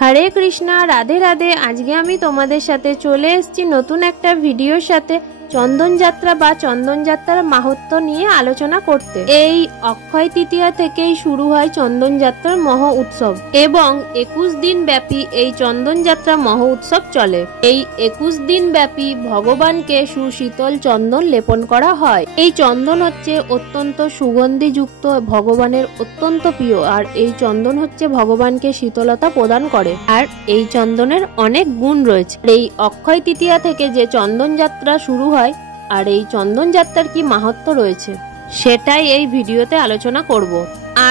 হরে কৃষ্ণা, রাধে রাধে। আজকে আমি তোমাদের সাথে চলে এসেছি নতুন একটা ভিডিওর সাথে চন্দন যাত্রা বা চন্দন যাত্রার মাহাত্ম্য নিয়ে আলোচনা করতে। এই অক্ষয় তৃতীয়া থেকেই শুরু হয় চন্দন যাত্রার মহা উৎসব এবং 21 দিন ব্যাপী এই চন্দন যাত্রা মহা উৎসব চলে। এই 21 দিন ব্যাপী ভগবানকে সুশীতল চন্দন লেপন করা হয়। এই চন্দন হচ্ছে অত্যন্ত সুগন্ধিযুক্ত, ভগবানের অত্যন্ত প্রিয়, আর এই চন্দন হচ্ছে ভগবানকে শীতলতা প্রদান করে। আর এই চন্দনের অনেক গুণ রয়েছে। এই অক্ষয় তৃতীয়া থেকে যে চন্দন যাত্রা শুরু হয় আর এই চন্দন যাত্রার কি মাহাত্ম্য রয়েছে সেটাই এই ভিডিওতে আলোচনা করব।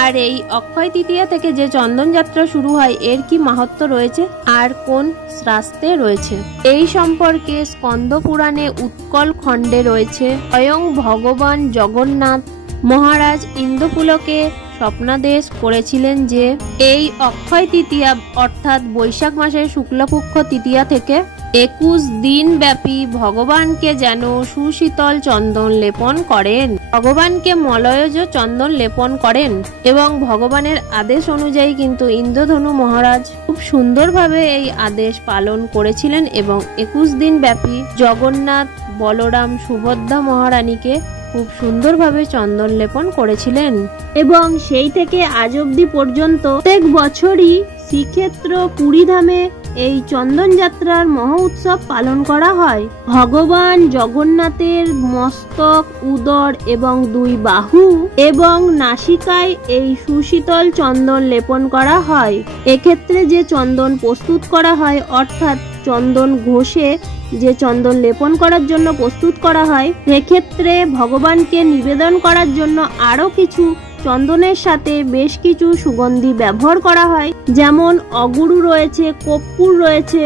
আর এই অক্ষয় তৃতীয়া থেকে যে চন্দন যাত্রা শুরু হয় এর কি মাহাত্ম্য রয়েছে আর কোন শাস্ত্রে রয়েছে এই সম্পর্কে স্কন্দ পুরাণে উৎকল খণ্ডে রয়েছে। স্বয়ং ভগবান জগন্নাথ মহারাজ ইন্দ্রপুলকে স্বপ্নাদেশ করেছিলেন যে এই অক্ষয় তৃতীয়া অর্থাৎ বৈশাখ মাসের শুক্লপক্ষ তৃতীয়া থেকে 21 দিন ব্যাপী ভগবানকে যেন সুশীতল চন্দন লেপন করেন, ভগবানকে মলয়জ চন্দন লেপন করেন। এবং ভগবানের আদেশ অনুযায়ী কিন্তু ইন্দ্রধনু মহারাজ খুব সুন্দরভাবে এই আদেশ পালন করেছিলেন এবং 21 দিন ব্যাপী জগন্নাথ, বলরাম, সুভদ্রা মহারানীকে খুব সুন্দরভাবে চন্দন লেপন করেছিলেন। এবং সেই থেকে আজ অবধি পর্যন্ত প্রত্যেক বছরই শ্রীক্ষেত্র পুরীধামে এই চন্দন যাত্রার মহা উৎসব পালন করা হয়। ভগবান জগন্নাথের মস্তক, উদর এবং 2 বাহু এবং নাসিকায় এই সুশীতল চন্দন লেপন করা হয়। এক্ষেত্রে যে চন্দন প্রস্তুত করা হয় অর্থাৎ চন্দন ঘষে যে চন্দন লেপন করার জন্য প্রস্তুত করা হয়, সেক্ষেত্রে ভগবানকে নিবেদন করার জন্য আরো কিছু চন্দনের সাথে বেশ কিছু সুগন্ধি ব্যবহার করা হয়, যেমন অগুরু রয়েছে, কর্পূর রয়েছে,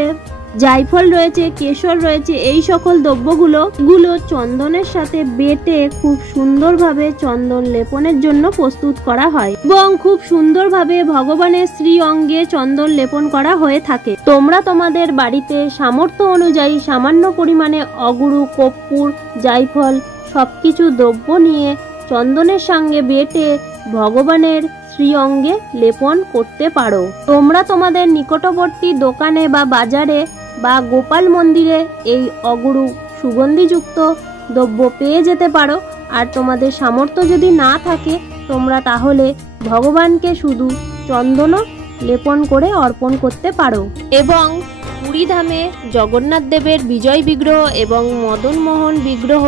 জায়ফল রয়েছে, কেশর রয়েছে। এই সকল দ্রব্যগুলো চন্দনের সাথে বেটে খুব সুন্দরভাবে চন্দন লেপনের জন্য প্রস্তুত করা হয় এবং খুব সুন্দরভাবে ভগবানের শ্রী অঙ্গে চন্দন লেপন করা হয়ে থাকে। তোমরা তোমাদের বাড়িতে সামর্থ্য অনুযায়ী সামান্য পরিমাণে অগুরু, কর্পূর, জায়ফল সবকিছু দ্রব্য নিয়ে চন্দনের সঙ্গে বেটে ভগবানের শ্রী অঙ্গে লেপন করতে পারো। তোমরা তোমাদের নিকটবর্তী দোকানে বা বাজারে বা গোপাল মন্দিরে এই অগুরু সুগন্ধিযুক্ত দ্রব্য পেয়ে যেতে পারো। আর তোমাদের সামর্থ্য যদি না থাকে তোমরা তাহলে ভগবানকে শুধু চন্দন লেপন করে অর্পণ করতে পারো। এবং পুরীধামে জগন্নাথ দেবের বিজয় বিগ্রহ এবং মদন মোহন বিগ্রহ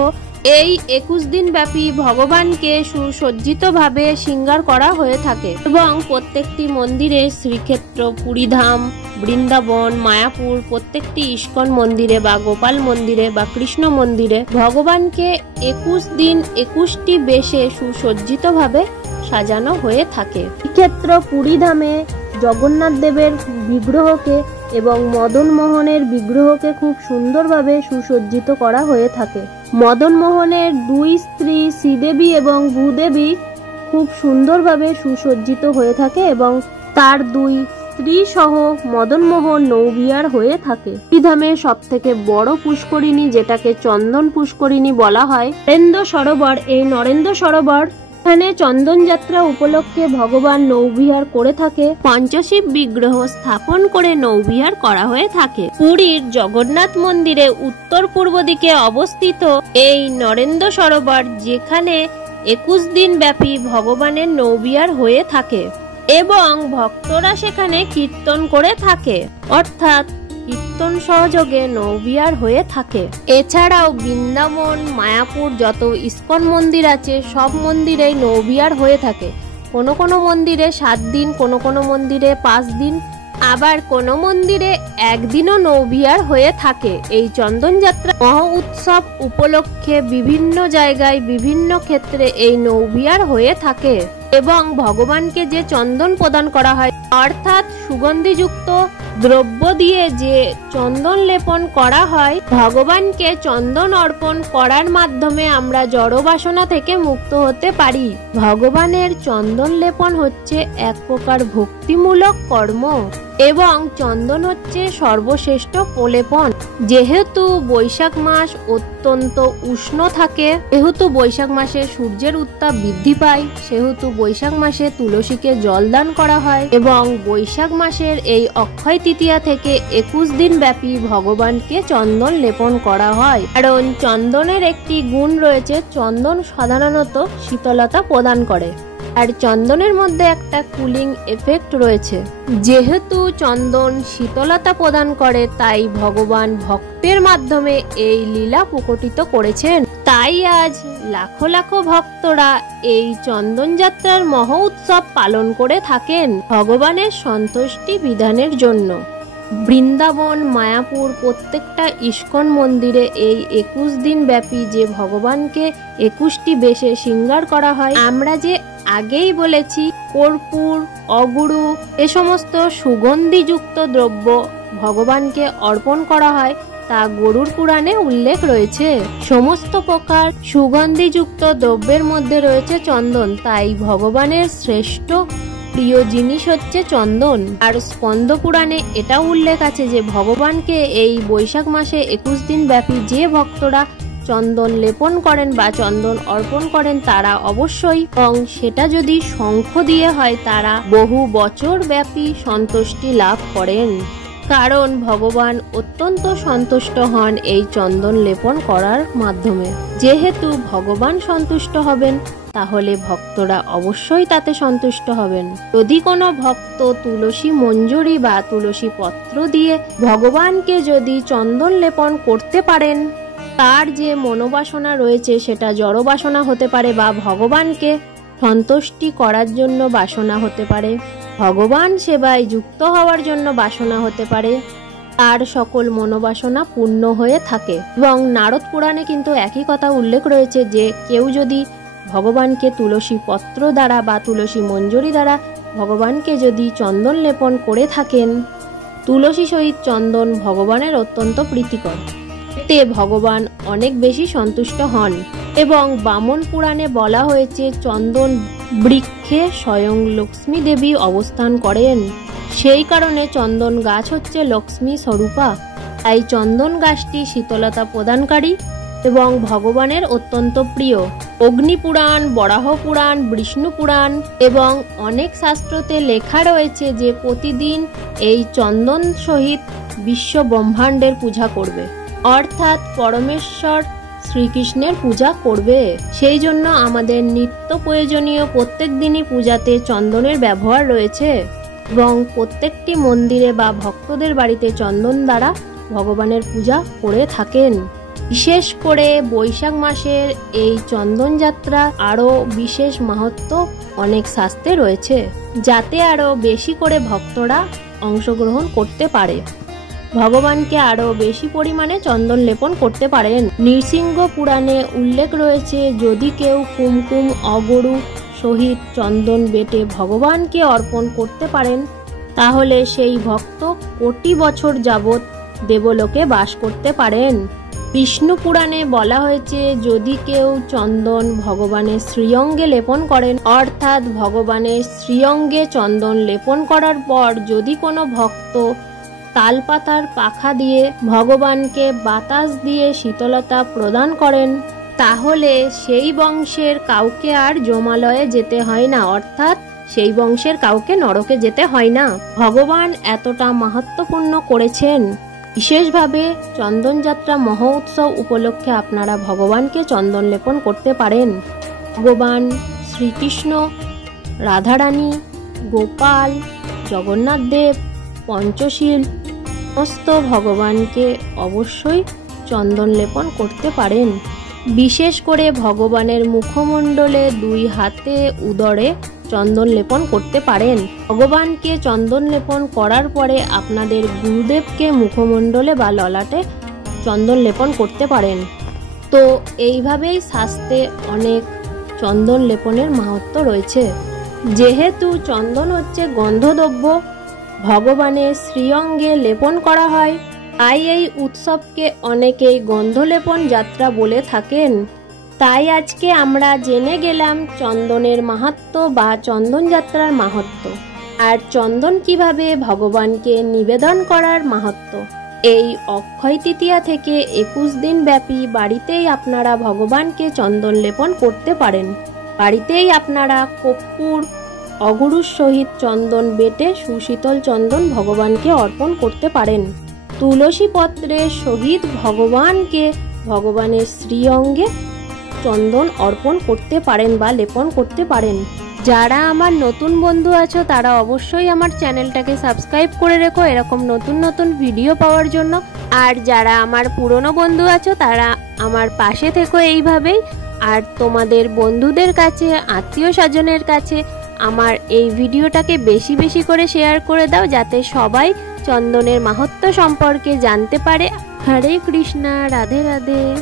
এই 21 দিন ব্যাপী ভগবানকে সুসজ্জিতভাবে শৃঙ্গার করা হয়ে থাকে এবং প্রত্যেকটি মন্দিরে শ্রীক্ষেত্র, পুরীধাম, বৃন্দাবন, মায়াপুর, প্রত্যেকটি ইস্কন মন্দিরে বা গোপাল মন্দিরে বা কৃষ্ণ মন্দিরে ভগবানকে 21 দিন 21টি বেশে সুসজ্জিতভাবে সাজানো হয়ে থাকে। শ্রীক্ষেত্র পুরীধামে জগন্নাথ দেবের বিগ্রহকে এবং মদন মোহনের বিগ্রহকে খুব সুন্দরভাবে সুসজ্জিত করা হয়ে থাকে। মদন মোহনের 2 স্ত্রী শ্রীদেবী এবং ভূদেবী খুব সুন্দরভাবে সুসজ্জিত হয়ে থাকে এবং তার 2 স্ত্রী সহ মদন মোহন নৌবিহার হয়ে থাকে। পুরীধামের সব থেকে বড় পুষ্করিণী, যেটাকে চন্দন পুষ্করিণী বলা হয়, নরেন্দ্র সরোবর। এই নরেন্দ্র সরোবর এখানে চন্দন যাত্রা উপলক্ষে ভগবান নৌবিহার করে থাকে। পঞ্চশিব বিগ্রহ স্থাপন করে নৌবিহার করা হয়ে থাকে। পুরীর জগন্নাথ মন্দিরে উত্তর পূর্ব দিকে অবস্থিত এই নরেন্দ্র সরোবর, যেখানে 21 দিন ব্যাপী ভগবানের নৌবিহার হয়ে থাকে এবং ভক্তরা সেখানে কীর্তন করে থাকে, অর্থাৎ কীর্তন সহযোগে নৌবিহার হয়ে থাকে। এছাড়াও বৃন্দাবন, মায়াপুর যত ইস্কন মন্দির আছে সব মন্দিরেই নৌবিহার হয়ে থাকে। কোনো কোনো মন্দিরে 7 দিন, কোনো কোনো মন্দিরে 5 দিন, আবার কোনো মন্দিরে 1 দিনও নৌবিহার হয়ে থাকে। এই চন্দন যাত্রা মহা উৎসব উপলক্ষে বিভিন্ন জায়গায় বিভিন্ন ক্ষেত্রে এই নৌবিহার হয়ে থাকে এবং ভগবানকে যে চন্দন প্রদান করা হয় অর্থাৎ সুগন্ধিযুক্ত দ্রব্য দিয়ে যে চন্দন লেপন করা হয়, ভগবানকে চন্দন অর্পণ করার মাধ্যমে আমরা জড় বাসনা থেকে মুক্ত হতে পারি। ভগবানের চন্দন লেপন হচ্ছে এক প্রকার ভক্তিমূলক কর্ম। এবং চন্দন হচ্ছে সর্বশ্রেষ্ঠ প্রলেপন। যেহেতু বৈশাখ মাস অত্যন্ত উষ্ণ থাকে, যেহেতু বৈশাখ মাসে সূর্যের উত্তাপ বৃদ্ধি পায়, সেহেতু বৈশাখ মাসে তুলসীকে জল দান করা হয় এবং বৈশাখ মাসের এই অক্ষয় তৃতীয়া থেকে 21 দিন ব্যাপী ভগবানকে চন্দন লেপন করা হয়। কারণ চন্দনের একটি গুণ রয়েছে, চন্দন সাধারণত শীতলতা প্রদান করে আর চন্দনের মধ্যে একটা কুলিং এফেক্ট রয়েছে। যেহেতু চন্দন শীতলতা প্রদান করে, তাই ভগবান ভক্তের মাধ্যমে এই লীলা প্রকটিত করেছেন। তাই আজ লাখো লাখো ভক্তরা এই চন্দন যাত্রার মহা উৎসব পালন করে থাকেন ভগবানের সন্তুষ্টি বিধানের জন্য। বৃন্দাবন, মায়াপুর প্রত্যেকটা ইস্কন মন্দিরে এই 21 দিন ব্যাপী যে ভগবানকে 21টি বেশে শৃঙ্গার করা হয়, আমরা যে আগেই বলেছি কর্পূর, অগুরু এ সমস্ত সুগন্ধিযুক্ত দ্রব্য ভগবানকে অর্পণ করা হয়, তা গরুড় পুরাণে উল্লেখ রয়েছে। সমস্ত প্রকার সুগন্ধিযুক্ত দ্রব্যের মধ্যে রয়েছে চন্দন, তাই ভগবানের শ্রেষ্ঠ প্রিয় জিনিস হচ্ছে চন্দন। আর স্কন্দ পুরাণে এটা উল্লেখ আছে যে ভগবানকে এই বৈশাখ মাসে 21 দিন ব্যাপী যে ভক্তরা চন্দন লেপন করেন বা চন্দন অর্পণ করেন, তারা অবশ্যই, এবং সেটা যদি শঙ্খ দিয়ে হয়, তারা বহু বছর ব্যাপী সন্তুষ্টি লাভ করেন। কারণ ভগবান অত্যন্ত সন্তুষ্ট হন এই চন্দন লেপন করার মাধ্যমে। যেহেতু ভগবান সন্তুষ্ট হবেন, তাহলে ভক্তরা অবশ্যই তাতে সন্তুষ্ট হবেন। যদি কোনো ভক্ত তুলসী মঞ্জুরি বা তুলসী পত্র দিয়ে ভগবানকে যদি চন্দন লেপন করতে পারেন, তার যে মনোবাসনা রয়েছে সেটা জড় বাসনা হতে পারে বা ভগবানকে সন্তুষ্টি করার জন্য বাসনা হতে পারে, ভগবান সেবায় যুক্ত হওয়ার জন্য বাসনা হতে পারে, তার সকল মনোবাসনা পূর্ণ হয়ে থাকে। এবং নারদ পুরাণে কিন্তু একই কথা উল্লেখ রয়েছে যে কেউ যদি ভগবানকে তুলসী পত্র দ্বারা বা তুলসী মঞ্জুরি দ্বারা ভগবানকে যদি চন্দন লেপন করে থাকেন, তুলসী সহিত চন্দন ভগবানের অত্যন্ত প্রীতিকর, এতে ভগবান অনেক বেশি সন্তুষ্ট হন। এবং বামন পুরাণে বলা হয়েছে চন্দন বৃক্ষে স্বয়ং লক্ষ্মী দেবী অবস্থান করেন, সেই কারণে চন্দন গাছ হচ্ছে লক্ষ্মী স্বরূপা। তাই চন্দন গাছটি শীতলতা প্রদানকারী এবং ভগবানের অত্যন্ত প্রিয়। অগ্নি পুরাণ, বরাহ পুরাণ, বিষ্ণু পুরাণ এবং অনেক শাস্ত্রতে লেখা রয়েছে যে প্রতিদিন এই চন্দন সহিত বিশ্ব ব্রহ্মাণ্ডের পূজা করবে, অর্থাৎ পরমেশ্বর শ্রীকৃষ্ণের পূজা করবে। সেই জন্য আমাদের নিত্য প্রয়োজনীয় প্রত্যেক দিনই পূজাতে চন্দনের ব্যবহার রয়েছে এবং প্রত্যেকটি মন্দিরে বা ভক্তদের বাড়িতে চন্দন দ্বারা ভগবানের পূজা করে থাকেন। বিশেষ করে বৈশাখ মাসের এই চন্দন যাত্রা আরো বিশেষ মাহাত্ম্য অনেক শাস্ত্রে রয়েছে, যাতে আরো বেশি করে ভক্তরা অংশগ্রহণ করতে পারে, ভগবানকে আরো বেশি পরিমাণে চন্দন লেপন করতে পারেন। নৃসিংহ পুরাণে উল্লেখ রয়েছে যদি কেউ কুমকুম অগরু সহিত চন্দন বেটে ভগবানকে অর্পণ করতে পারেন, তাহলে সেই ভক্ত কোটি বছর যাবৎ দেবলোকে বাস করতে পারেন। বিষ্ণু পুরাণে বলা হয়েছে যদি কেউ চন্দন ভগবানের শ্রীঅঙ্গে লেপন করেন, অর্থাৎ ভগবানের শ্রীঅঙ্গে চন্দন লেপন করার পর যদি কোনো ভক্ত তালপাতার পাখা দিয়ে ভগবানকে বাতাস দিয়ে শীতলতা প্রদান করেন, তাহলে সেই বংশের কাউকে আর যমালয়ে যেতে হয় না, অর্থাৎ সেই বংশের কাউকে নরকে যেতে হয় না। ভগবান এতটা মাহাত্ম্যপূর্ণ করেছেন। বিশেষভাবে চন্দন যাত্রা মহা উৎসব উপলক্ষে আপনারা ভগবানকে চন্দন লেপন করতে পারেন। ভগবান শ্রীকৃষ্ণ, রাধারানী, গোপাল, জগন্নাথ দেব, পঞ্চশীল সমস্ত ভগবানকে অবশ্যই চন্দন লেপন করতে পারেন। বিশেষ করে ভগবানের মুখমণ্ডলে 2 হাতে উদরে চন্দন লেপন করতে পারেন। ভগবানকে চন্দন লেপন করার পরে আপনাদের গুরুদেবকে মুখমণ্ডলে বা ললাটে চন্দন লেপন করতে পারেন। তো এইভাবেই শাস্ত্রে অনেক চন্দন লেপনের মাহাত্ম্য রয়েছে। যেহেতু চন্দন হচ্ছে গন্ধদ্রব্য, ভগবানের শ্রীঅঙ্গে লেপন করা হয়, তাই এই উৎসবকে অনেকেই গন্ধলেপন যাত্রা বলে থাকেন। তাই আজকে আমরা জেনে গেলাম চন্দনের মাহাত্ম্য বা চন্দন যাত্রার মাহাত্ম্য। আর চন্দন কিভাবে ভগবানকে নিবেদন করার মাহাত্ম্য। এই অক্ষয় তৃতীয়া থেকে 21 দিন ব্যাপী বাড়িতেই আপনারা ভগবানকে চন্দন লেপন করতে পারেন। বাড়িতেই আপনারা কর্পূর অগুরুর সহিত চন্দন বেটে সুশীতল চন্দন ভগবানকে অর্পণ করতে পারেন। তুলসী পত্রের সহিত ভগবানকে ভগবানের শ্রীঅঙ্গে চন্দন অর্পণ করতে পারেন বা লেপন করতে পারেন। যারা আমার নতুন বন্ধু আছো তারা অবশ্যই আমার চ্যানেলটাকে সাবস্ক্রাইব করে রেখো এরকম নতুন নতুন ভিডিও পাওয়ার জন্য। আর যারা আমার পুরনো বন্ধু আছো তারা আমার পাশে থেকো এইভাবেই। আর তোমাদের বন্ধুদের কাছে, আত্মীয় স্বজনের কাছে আমার এই ভিডিওটাকে বেশি বেশি করে শেয়ার করে দাও, যাতে সবাই চন্দনের মাহাত্ম্য সম্পর্কে জানতে পারে। হরে কৃষ্ণা, রাধে রাধে।